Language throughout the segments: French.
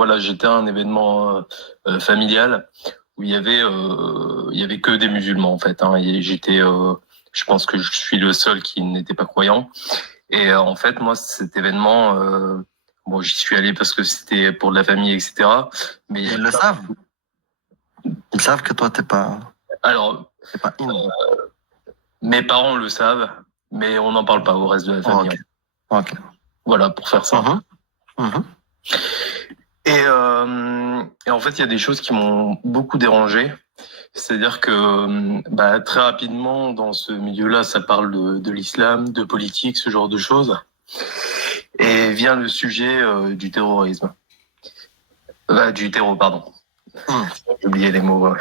voilà, j'étais à un événement familial où il y avait que des musulmans en fait. Hein, et je pense que je suis le seul qui n'était pas croyant. Et en fait, moi, cet événement, bon, j'y suis allé parce que c'était pour de la famille, etc. Mais ils le savent. Ils savent que toi, t'es pas. Alors, mes parents le savent, mais on n'en parle pas au reste de la famille. Ok. Voilà, pour faire ça. Et en fait, il y a des choses qui m'ont beaucoup dérangé. C'est-à-dire que très rapidement, dans ce milieu-là, ça parle de l'islam, de politique, ce genre de choses. Et vient le sujet du terrorisme. Du terreau, pardon. J'ai oublié les mots.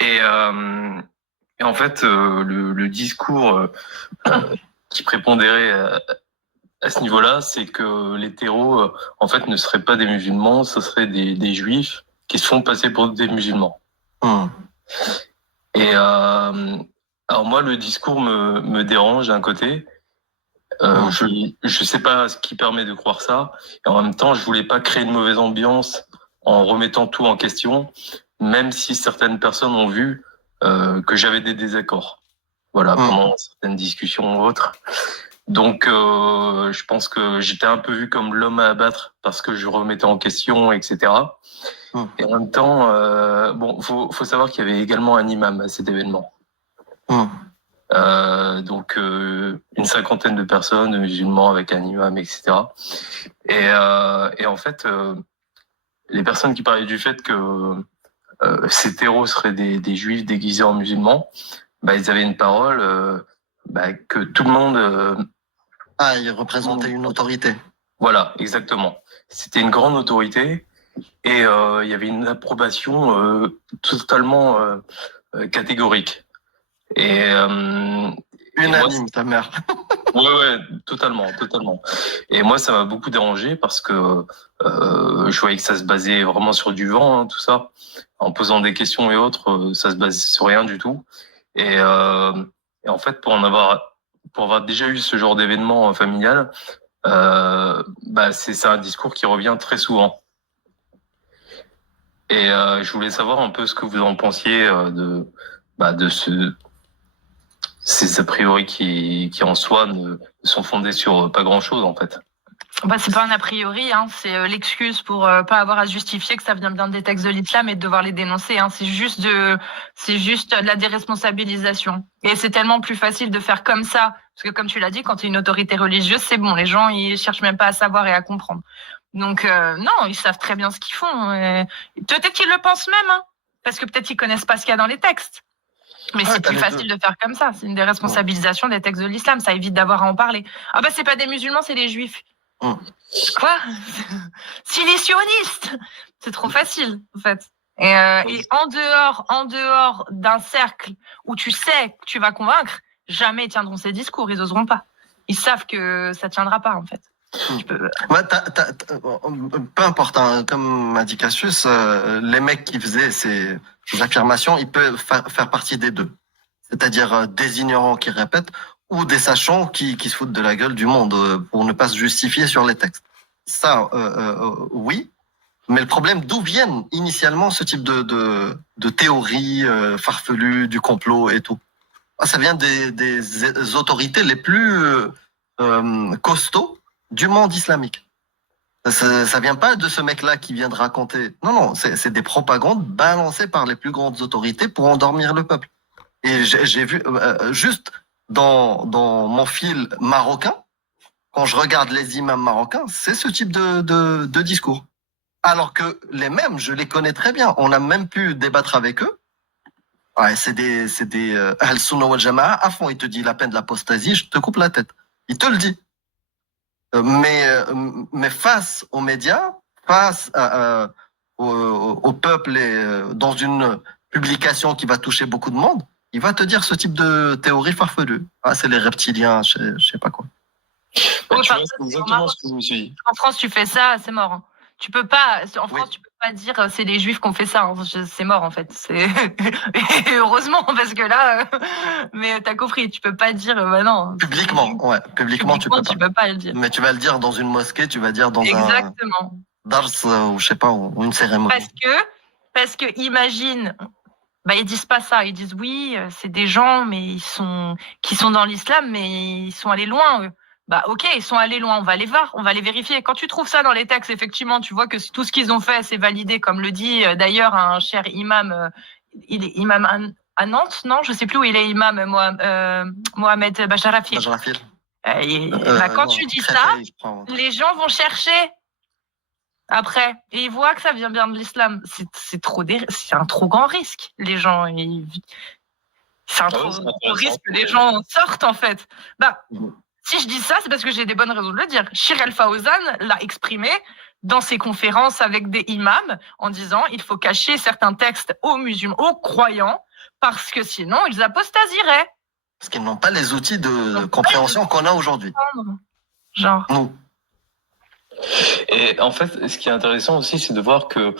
Et en fait, le discours qui prépondérait à ce niveau-là, c'est que les terreaux, en fait, ne seraient pas des musulmans, ce seraient des juifs qui se font passer pour des musulmans. Et alors moi, le discours me dérange d'un côté. Je sais pas ce qui permet de croire ça. Et en même temps, je voulais pas créer une mauvaise ambiance en remettant tout en question, même si certaines personnes ont vu que j'avais des désaccords. Voilà, pendant certaines discussions ou autres. Donc, je pense que j'étais un peu vu comme l'homme à abattre parce que je remettais en question, etc. Et en même temps, faut savoir qu'il y avait également un imam à cet événement. Donc, une cinquantaine de personnes, de musulmans avec un imam, etc. Et en fait, les personnes qui parlaient du fait que ces terreaux seraient des juifs déguisés en musulmans, ils avaient une parole que tout le monde... ils représentaient une autorité. Voilà, exactement. C'était une grande autorité et il y avait une approbation totalement catégorique. Et unanime, ta mère. Ouais, totalement. Et moi, ça m'a beaucoup dérangé parce que je voyais que ça se basait vraiment sur du vent, hein, tout ça. En posant des questions et autres, ça se base sur rien du tout. Et en fait, pour avoir déjà eu ce genre d'événement familial, c'est un discours qui revient très souvent. Et je voulais savoir un peu ce que vous en pensiez de ces a priori qui en soi ne sont fondés sur pas grand-chose en fait. C'est pas un a priori, hein, c'est l'excuse pour pas avoir à justifier que ça vient bien des textes de l'islam et de devoir les dénoncer. Hein. C'est juste de la déresponsabilisation. Et c'est tellement plus facile de faire comme ça, parce que comme tu l'as dit, quand tu es une autorité religieuse, c'est bon, les gens ils cherchent même pas à savoir et à comprendre. Donc non, ils savent très bien ce qu'ils font. Et peut-être qu'ils le pensent même, hein, parce que peut-être qu'ils connaissent pas ce qu'il y a dans les textes. Mais c'est plus facile de faire comme ça. C'est une déresponsabilisation des textes de l'islam. Ça évite d'avoir à en parler. Ah c'est pas des musulmans, c'est des juifs. Quoi? Si les sionistes, c'est trop facile en fait. Et en dehors d'un cercle où tu sais que tu vas convaincre, jamais ils tiendront ces discours, ils oseront pas. Ils savent que ça tiendra pas en fait. Peu importe, hein, comme m'a dit Cassius, les mecs qui faisaient ces affirmations, ils peuvent faire partie des deux. C'est-à-dire des ignorants qui répètent ou des sachants qui se foutent de la gueule du monde pour ne pas se justifier sur les textes. Ça, oui. Mais le problème, d'où viennent initialement ce type de théories farfelues, du complot et tout? Ça vient des autorités les plus costauds du monde islamique. Ça vient pas de ce mec-là qui vient de raconter. Non, c'est des propagandes balancées par les plus grandes autorités pour endormir le peuple. Et j'ai vu juste dans mon fil marocain, quand je regarde les imams marocains, c'est ce type de discours. Alors que les mêmes, je les connais très bien. On a même pu débattre avec eux. Ouais, c'est des Al-Sunnah wal Jama'a à fond. Il te dit la peine de l'apostasie, je te coupe la tête. Il te le dit. Mais face aux médias, face au peuple et dans une publication qui va toucher beaucoup de monde, il va te dire ce type de théorie farfelue. C'est les reptiliens, je sais pas quoi. Tu vois, c'est exactement ce que je me suis dit. En France, tu fais ça, c'est mort. Hein. Tu peux pas, en France, tu peux pas dire c'est les juifs qui ont fait ça. Hein. C'est mort en fait. Et heureusement parce que là, mais t'as compris, tu peux pas dire non. Publiquement, tu peux pas. Tu peux pas le dire. Mais tu vas le dire dans une mosquée, tu vas dire dans Exactement. dars ou je sais pas, ou une cérémonie. Parce que imagine, bah ils disent pas ça, ils disent oui, c'est des gens qui sont dans l'islam, mais ils sont allés loin. Eux. Bah ok, ils sont allés loin, on va les voir, on va les vérifier. Quand tu trouves ça dans les textes, effectivement, tu vois que tout ce qu'ils ont fait, c'est validé, comme le dit d'ailleurs un cher imam, il est imam à Nantes, non, je sais plus où il est imam, Mohamed Bacharafil. Quand tu dis ça, les gens vont chercher après et ils voient que ça vient bien de l'islam. C'est un trop grand risque. Les gens, c'est un trop gros risque que les gens sortent en fait. Bah, si je dis ça, c'est parce que j'ai des bonnes raisons de le dire. Shir El-Fawzan l'a exprimé dans ses conférences avec des imams en disant il faut cacher certains textes aux musulmans, aux croyants, parce que sinon ils apostasieraient. Parce qu'ils n'ont pas les outils de compréhension qu'on a aujourd'hui. Genre. Nous. Et en fait, ce qui est intéressant aussi, c'est de voir que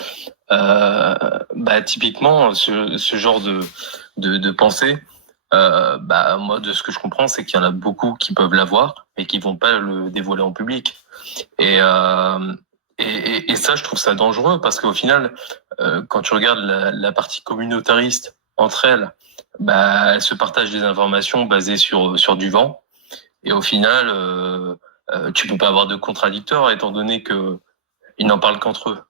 typiquement, ce genre de pensée, moi, de ce que je comprends, c'est qu'il y en a beaucoup qui peuvent l'avoir, mais qui vont pas le dévoiler en public. Et ça, je trouve ça dangereux, parce qu'au final, quand tu regardes la partie communautariste entre elles, elles se partagent des informations basées sur du vent. Et au final, tu peux pas avoir de contradicteurs, étant donné que ils n'en parlent qu'entre eux.